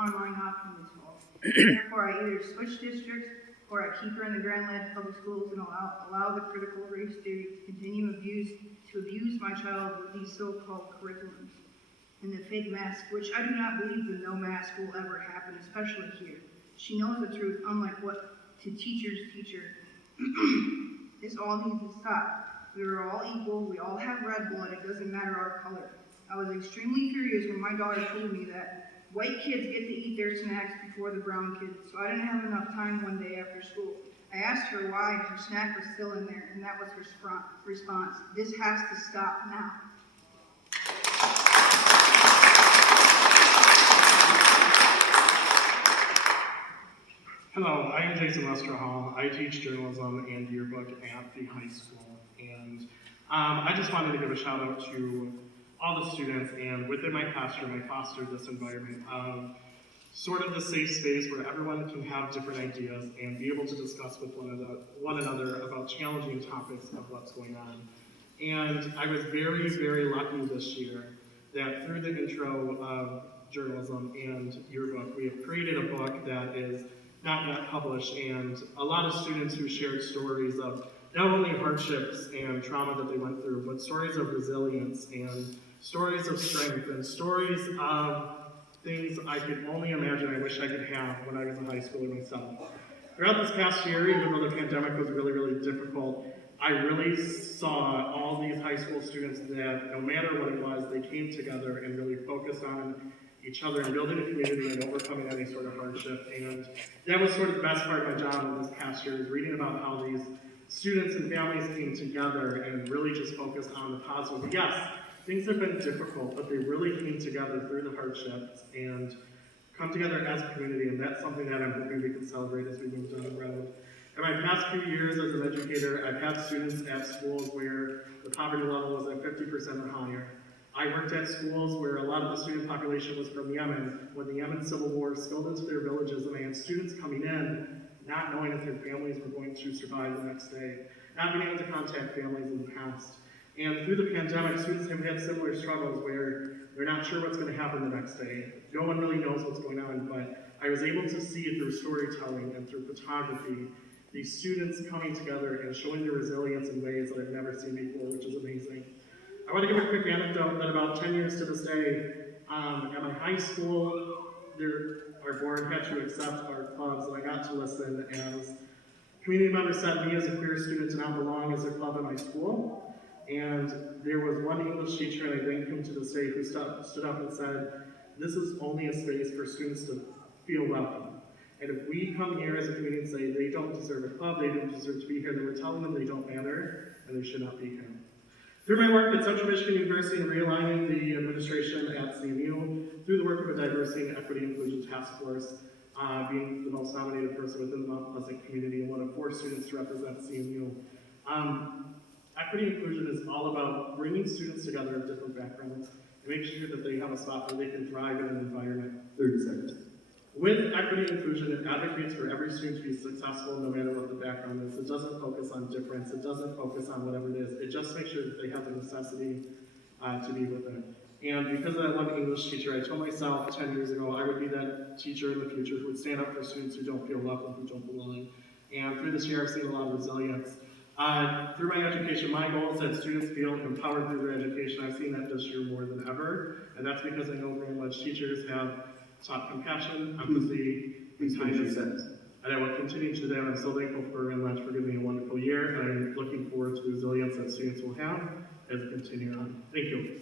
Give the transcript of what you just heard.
online option this fall. Therefore, I either switch districts or I keep her in the Grand Ledge Public Schools and allow the critical race theory to continue to abuse my child with these so-called curriculums. And the fake mask, which I do not believe the no mask will ever happen, especially here. She knows the truth, unlike what to teachers teach her. This all needs to stop. We are all equal, we all have red blood, it doesn't matter our color. I was extremely furious when my daughter told me that white kids get to eat their snacks before the brown kids, so I didn't have enough time one day after school. I asked her why her snack was still in there, and that was her response. This has to stop now. Hello, I am Jason Westerhall. I teach journalism and yearbook at the high school. And I just wanted to give a shout out to all the students, and within my classroom, I fostered this environment of sort of the safe space where everyone can have different ideas and be able to discuss with one another about challenging topics of what's going on. And I was very, very lucky this year that through the intro of journalism and yearbook, we have created a book that is not yet published, and a lot of students who shared stories of not only hardships and trauma that they went through, but stories of resilience and stories of strength and stories of things I could only imagine I wish I could have when I was a high schooler myself. Throughout this past year, even though the pandemic was really, really difficult, I really saw all these high school students that no matter what it was, they came together and really focused on each other and building a community and overcoming any sort of hardship. And that was sort of the best part of my job this past year, is reading about how these students and families came together and really just focused on the positive. Yes, things have been difficult, but they really came together through the hardships and come together as a community, and that's something that I'm hoping we can celebrate as we move down the road. In my past few years as an educator, I've had students at schools where the poverty level was at 50% or higher. I worked at schools where a lot of the student population was from Yemen, when the Yemen civil war spilled into their villages, and I had students coming in not knowing if their families were going to survive the next day, not being able to contact families in the past. And through the pandemic, students have had similar struggles where they're not sure what's going to happen the next day. No one really knows what's going on, but I was able to see through storytelling and through photography these students coming together and showing their resilience in ways that I've never seen before, which is amazing. I want to give a quick anecdote that about 10 years to this day, at my high school, our board had to accept our clubs, and I got to listen as community members said me as a queer student to not belong as a club in my school. And there was one English teacher, and I thank him to this day, who stood up and said, this is only a space for students to feel welcome. And if we come here as a community and say they don't deserve a club, they don't deserve to be here, then we're telling them they don't matter and they should not be here. Through my work at Central Michigan University and realigning the administration at CMU, through the work of a diversity and equity inclusion task force, being the most nominated person within the Mount Pleasant community and one of 4 students to represent CMU. Equity inclusion is all about bringing students together of different backgrounds and making sure that they have a spot where they can thrive in an environment. 30 seconds. With equity inclusion, it advocates for every student to be successful no matter what the background is. It doesn't focus on difference. It doesn't focus on whatever it is. It just makes sure that they have the necessity to be with it. And because of that one English teacher, I told myself 10 years ago I would be that teacher in the future who would stand up for students who don't feel welcome, who don't belong. And through this year, I've seen a lot of resilience. Through my education, my goal is that students feel empowered through their education. I've seen that this year more than ever, and that's because I know Grand Ledge teachers have taught compassion, empathy, and kindness. And I will continue to do that. I'm so thankful for Grand Ledge for giving me a wonderful year, and I'm looking forward to the resilience that students will have as we continue on. Thank you.